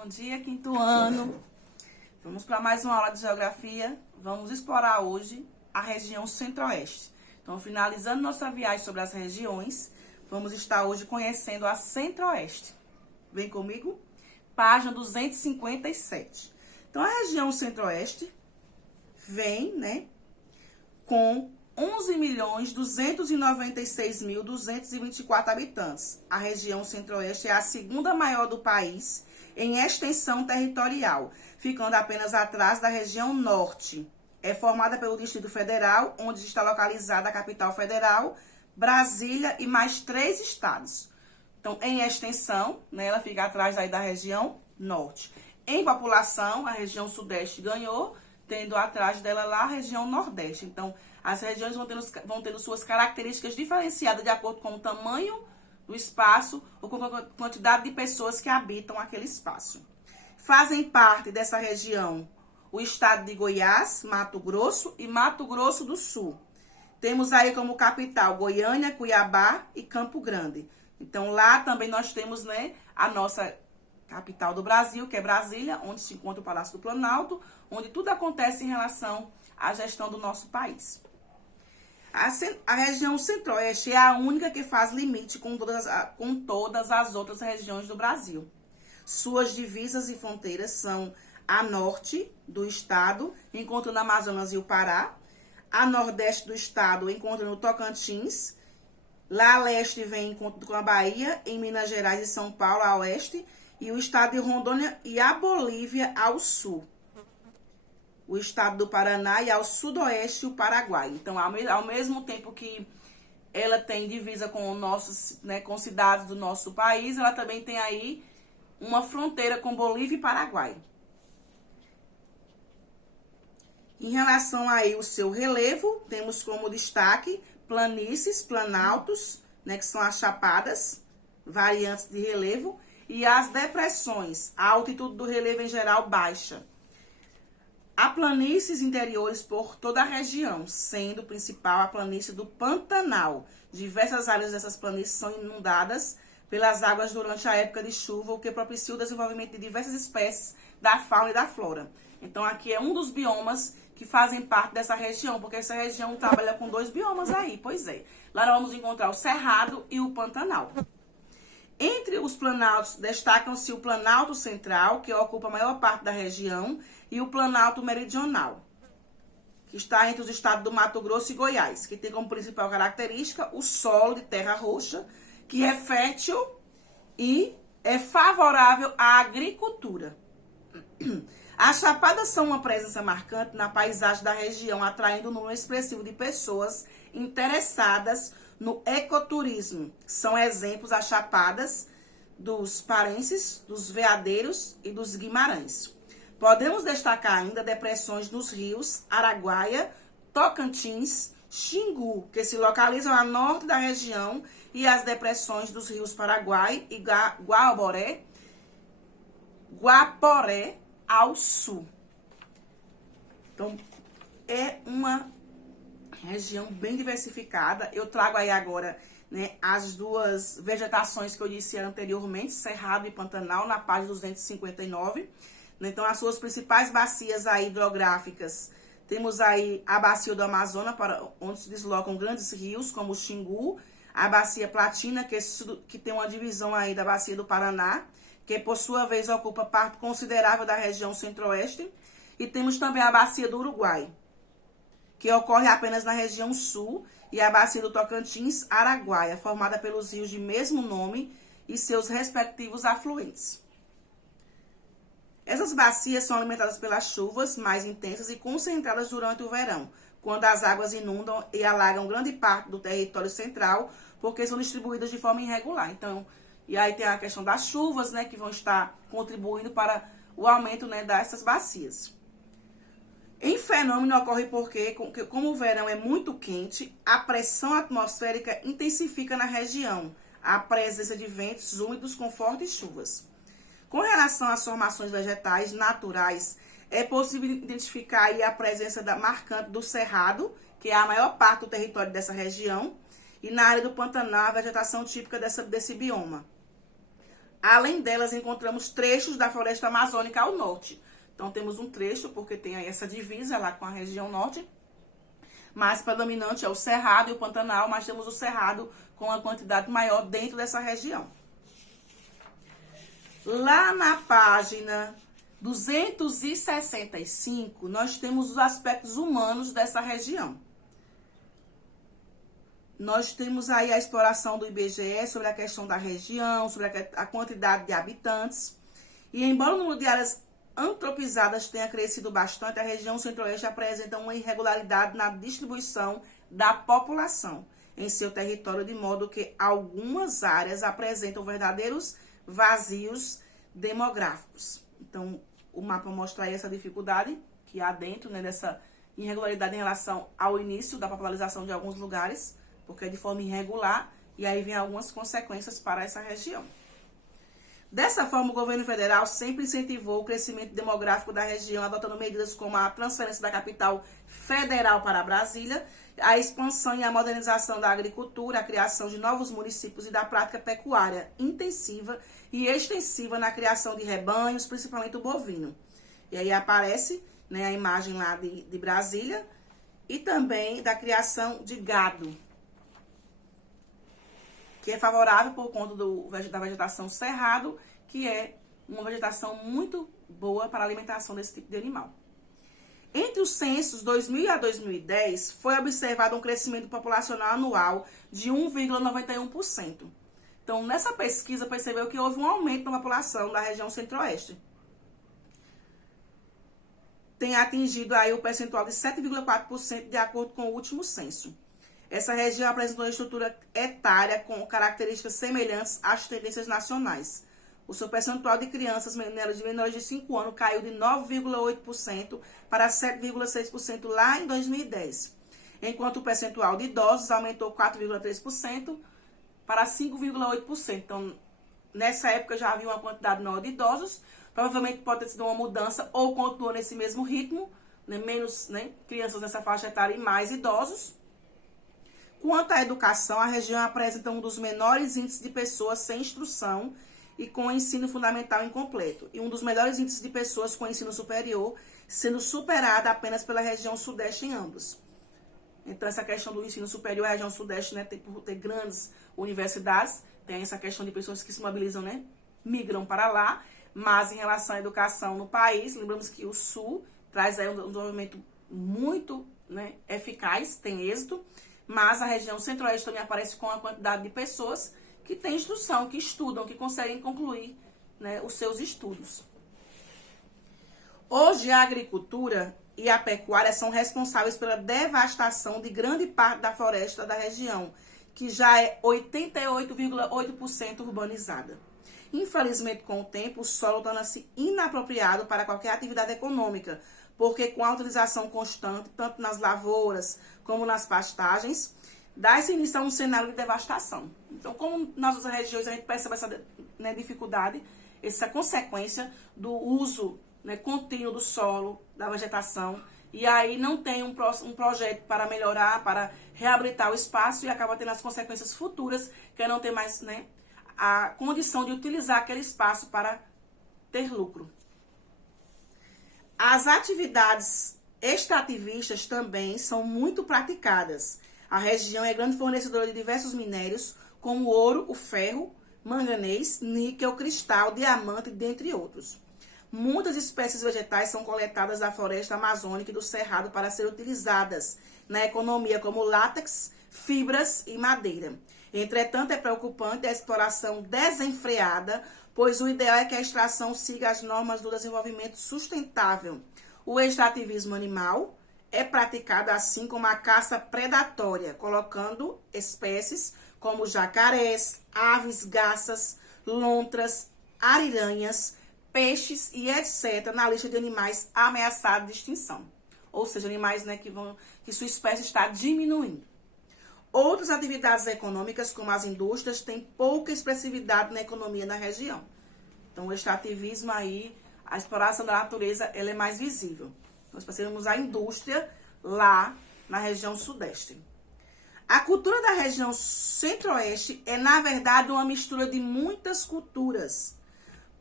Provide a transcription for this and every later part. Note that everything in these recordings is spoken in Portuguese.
Bom dia, quinto ano. Vamos para mais uma aula de geografia. Vamos explorar hoje a região centro-oeste. Então, finalizando nossa viagem sobre as regiões, vamos estar hoje conhecendo a centro-oeste. Vem comigo? Página 257. Então, a região centro-oeste vem, com 11.296.224 habitantes. A região centro-oeste é a segunda maior do país em extensão territorial, ficando apenas atrás da região norte. É formada pelo Distrito Federal, onde está localizada a capital federal, Brasília e mais 3 estados. Então, em extensão, ela fica atrás aí da região norte. Em população, a região sudeste ganhou, tendo atrás dela lá a região nordeste. Então, as regiões vão tendo suas características diferenciadas de acordo com o tamanho do espaço ou com a quantidade de pessoas que habitam aquele espaço. Fazem parte dessa região o estado de Goiás, Mato Grosso e Mato Grosso do Sul. Temos aí como capital Goiânia, Cuiabá e Campo Grande. Então, lá também nós temos, a nossa capital do Brasil, que é Brasília, onde se encontra o Palácio do Planalto, onde tudo acontece em relação à gestão do nosso país. A região centro-oeste é a única que faz limite com todas as outras regiões do Brasil. Suas divisas e fronteiras são a norte do estado, encontrando Amazonas e o Pará, a nordeste do estado, encontrando Tocantins, lá a leste vem encontro com a Bahia, em Minas Gerais e São Paulo, a oeste, e o estado de Rondônia e a Bolívia ao sul. O estado do Paraná e ao sudoeste o Paraguai. Então, ao mesmo tempo que ela tem divisa com com cidades do nosso país, ela também tem aí uma fronteira com Bolívia e Paraguai. Em relação aí ao seu relevo, temos como destaque planícies, planaltos, que são as chapadas, variantes de relevo, e as depressões, a altitude do relevo em geral baixa. Há planícies interiores por toda a região, sendo principal a planície do Pantanal. Diversas áreas dessas planícies são inundadas pelas águas durante a época de chuva, o que propicia o desenvolvimento de diversas espécies da fauna e da flora. Então, aqui é um dos biomas que fazem parte dessa região, porque essa região trabalha com 2 biomas aí, pois é. Lá nós vamos encontrar o Cerrado e o Pantanal. Entre os planaltos, destacam-se o Planalto Central, que ocupa a maior parte da região, e o Planalto Meridional, que está entre os estados do Mato Grosso e Goiás, que tem como principal característica o solo de terra roxa, que é fértil e é favorável à agricultura. As chapadas são uma presença marcante na paisagem da região, atraindo um número expressivo de pessoas interessadas no ecoturismo. São exemplos as chapadas dos Parenses, dos Veadeiros e dos Guimarães. Podemos destacar ainda depressões nos rios Araguaia, Tocantins, Xingu, que se localizam a norte da região, e as depressões dos rios Paraguai e Guaporé ao sul. Então, é uma região bem diversificada. Eu trago aí agora as duas vegetações que eu disse anteriormente, Cerrado e Pantanal, na página 259. Então, as suas principais bacias aí hidrográficas, temos aí a bacia do Amazonas, onde se deslocam grandes rios, como o Xingu, a bacia Platina, que tem uma divisão aí da bacia do Paraná, que por sua vez ocupa parte considerável da região centro-oeste, e temos também a bacia do Uruguai, que ocorre apenas na região sul, e a bacia do Tocantins, Araguaia, formada pelos rios de mesmo nome e seus respectivos afluentes. Essas bacias são alimentadas pelas chuvas mais intensas e concentradas durante o verão, quando as águas inundam e alagam grande parte do território central, porque são distribuídas de forma irregular. Então, e aí tem a questão das chuvas, que vão estar contribuindo para o aumento, dessas bacias. Em fenômeno ocorre porque, como o verão é muito quente, a pressão atmosférica intensifica na região, a presença de ventos úmidos com fortes chuvas. Com relação às formações vegetais naturais, é possível identificar aí a presença marcante do Cerrado, que é a maior parte do território dessa região, e na área do Pantanal, a vegetação típica desse bioma. Além delas, encontramos trechos da floresta amazônica ao norte. Então, temos um trecho, porque tem aí essa divisa lá com a região norte. Mais predominante é o cerrado e o pantanal, mas temos o cerrado com uma quantidade maior dentro dessa região. Lá na página 265, nós temos os aspectos humanos dessa região. Nós temos aí a exploração do IBGE sobre a questão da região, sobre a quantidade de habitantes. E embora o número de áreas antropizadas tenha crescido bastante, a região centro-oeste apresenta uma irregularidade na distribuição da população em seu território, de modo que algumas áreas apresentam verdadeiros vazios demográficos. Então, o mapa mostra aí essa dificuldade que há dentro, né, dessa irregularidade em relação ao início da popularização de alguns lugares, porque é de forma irregular, e aí vem algumas consequências para essa região. Dessa forma, o governo federal sempre incentivou o crescimento demográfico da região, adotando medidas como a transferência da capital federal para Brasília, a expansão e a modernização da agricultura, a criação de novos municípios e da prática pecuária intensiva e extensiva na criação de rebanhos, principalmente o bovino. E aí aparece, né, a imagem lá de Brasília e também da criação de gado, que é favorável por conta da vegetação cerrado, que é uma vegetação muito boa para a alimentação desse tipo de animal. Entre os censos 2000 a 2010, foi observado um crescimento populacional anual de 1,91%. Então, nessa pesquisa, percebeu que houve um aumento na população da região centro-oeste. Tem atingido aí o percentual de 7,4% de acordo com o último censo. Essa região apresenta uma estrutura etária com características semelhantes às tendências nacionais. O seu percentual de crianças de menores de 5 anos caiu de 9,8% para 7,6% lá em 2010, enquanto o percentual de idosos aumentou 4,3% para 5,8%. Então, nessa época já havia uma quantidade menor de idosos, provavelmente pode ter sido uma mudança ou continua nesse mesmo ritmo, né, menos, né, crianças nessa faixa etária e mais idosos. Quanto à educação, a região apresenta um dos menores índices de pessoas sem instrução e com ensino fundamental incompleto, e um dos melhores índices de pessoas com ensino superior, sendo superada apenas pela região sudeste em ambos. Então, essa questão do ensino superior, a região sudeste, né, por ter grandes universidades, tem essa questão de pessoas que se mobilizam, né, migram para lá, mas em relação à educação no país, lembramos que o sul traz aí um desenvolvimento muito, né, eficaz, tem êxito, mas a região centro-oeste também aparece com a quantidade de pessoas que têm instrução, que estudam, que conseguem concluir, né, os seus estudos. Hoje, a agricultura e a pecuária são responsáveis pela devastação de grande parte da floresta da região, que já é 88,8% urbanizada. Infelizmente, com o tempo, o solo torna-se inapropriado para qualquer atividade econômica, porque com a utilização constante, tanto nas lavouras como nas pastagens, dá-se início a um cenário de devastação. Então, como nas outras regiões a gente percebe essa, né, dificuldade, essa consequência do uso, né, contínuo do solo, da vegetação, e aí não tem um projeto para melhorar, para reabilitar o espaço e acaba tendo as consequências futuras, que é não ter mais, né, a condição de utilizar aquele espaço para ter lucro. As atividades extrativistas também são muito praticadas. A região é grande fornecedora de diversos minérios, como o ouro, o ferro, manganês, níquel, cristal, diamante, dentre outros. Muitas espécies vegetais são coletadas da floresta amazônica e do cerrado para serem utilizadas na economia, como látex, fibras e madeira. Entretanto, é preocupante a exploração desenfreada, pois o ideal é que a extração siga as normas do desenvolvimento sustentável. O extrativismo animal é praticado assim como a caça predatória, colocando espécies como jacarés, aves, garças, lontras, ariranhas, peixes e etc. na lista de animais ameaçados de extinção. Ou seja, animais, né, que sua espécie está diminuindo. Outras atividades econômicas, como as indústrias, têm pouca expressividade na economia da região. Então, o extrativismo aí, a exploração da natureza, ela é mais visível. Nós passamos a indústria lá na região sudeste. A cultura da região centro-oeste é, na verdade, uma mistura de muitas culturas,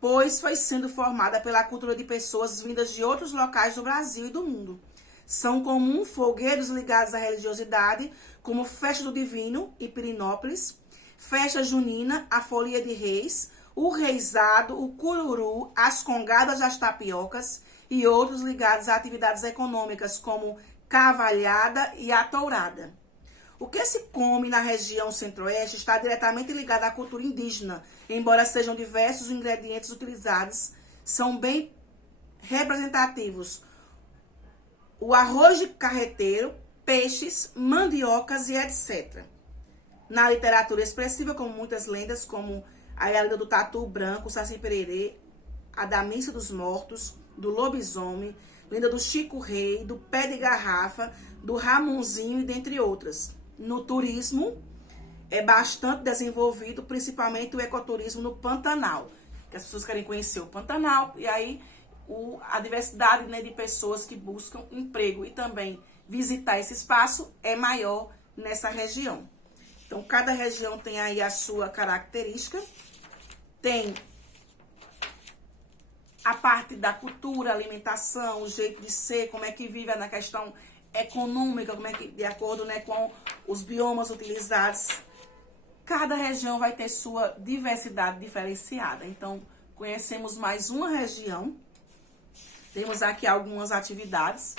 pois foi sendo formada pela cultura de pessoas vindas de outros locais do Brasil e do mundo. São comuns folguedos ligados à religiosidade, como Festa do Divino e Pirinópolis, Festa Junina, a Folia de Reis, o Reisado, o Cururu, as Congadas das Tapiocas e outros ligados a atividades econômicas, como Cavalhada e a Tourada. O que se come na região centro-oeste está diretamente ligado à cultura indígena, embora sejam diversos os ingredientes utilizados, são bem representativos. O arroz de carreteiro, peixes, mandiocas e etc. Na literatura expressiva, como muitas lendas, como a lenda do Tatu Branco, o Saci Pererê, a da Missa dos Mortos, do Lobisomem, lenda do Chico Rei, do Pé de Garrafa, do Ramonzinho e dentre outras. No turismo, é bastante desenvolvido, principalmente o ecoturismo no Pantanal, que as pessoas querem conhecer o Pantanal, e aí a diversidade, né, de pessoas que buscam emprego e também visitar esse espaço é maior nessa região. Então, cada região tem aí a sua característica, tem a parte da cultura, alimentação, o jeito de ser, como é que vive na questão econômica, como é que, de acordo, né, com os biomas utilizados. Cada região vai ter sua diversidade diferenciada. Então, conhecemos mais uma região. Temos aqui algumas atividades.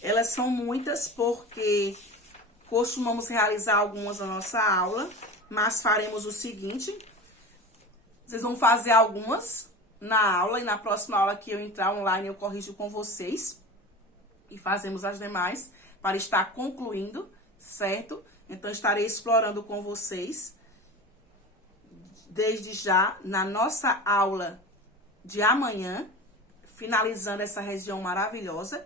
Elas são muitas porque costumamos realizar algumas na nossa aula, mas faremos o seguinte: vocês vão fazer algumas na aula e na próxima aula que eu entrar online eu corrijo com vocês e fazemos as demais para estar concluindo, certo? Então, estarei explorando com vocês desde já na nossa aula de amanhã, finalizando essa região maravilhosa.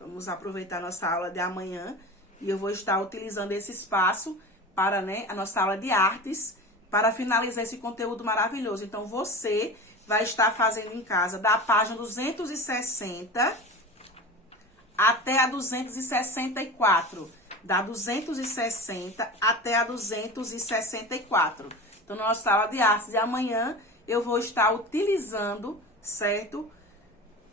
Vamos aproveitar a nossa aula de amanhã e eu vou estar utilizando esse espaço para, né, a nossa aula de artes, para finalizar esse conteúdo maravilhoso. Então, você vai estar fazendo em casa da página 260 até a 264. Da 260 até a 264. Então, na nossa aula de artes de amanhã, eu vou estar utilizando, certo,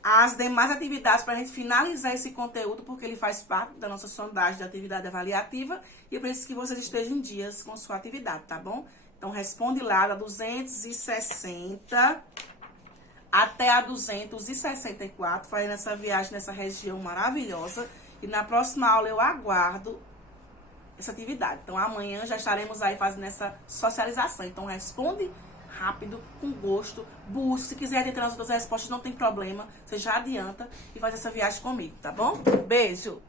as demais atividades para a gente finalizar esse conteúdo, porque ele faz parte da nossa sondagem de atividade avaliativa e eu preciso que vocês estejam em dias com sua atividade, tá bom? Então, responde lá da 260 até a 264, fazendo essa viagem nessa região maravilhosa. E na próxima aula eu aguardo essa atividade. Então, amanhã já estaremos aí fazendo essa socialização. Então, responde rápido, com gosto, busque. Se quiser entrar nas outras respostas, não tem problema. Você já adianta e faz essa viagem comigo, tá bom? Beijo!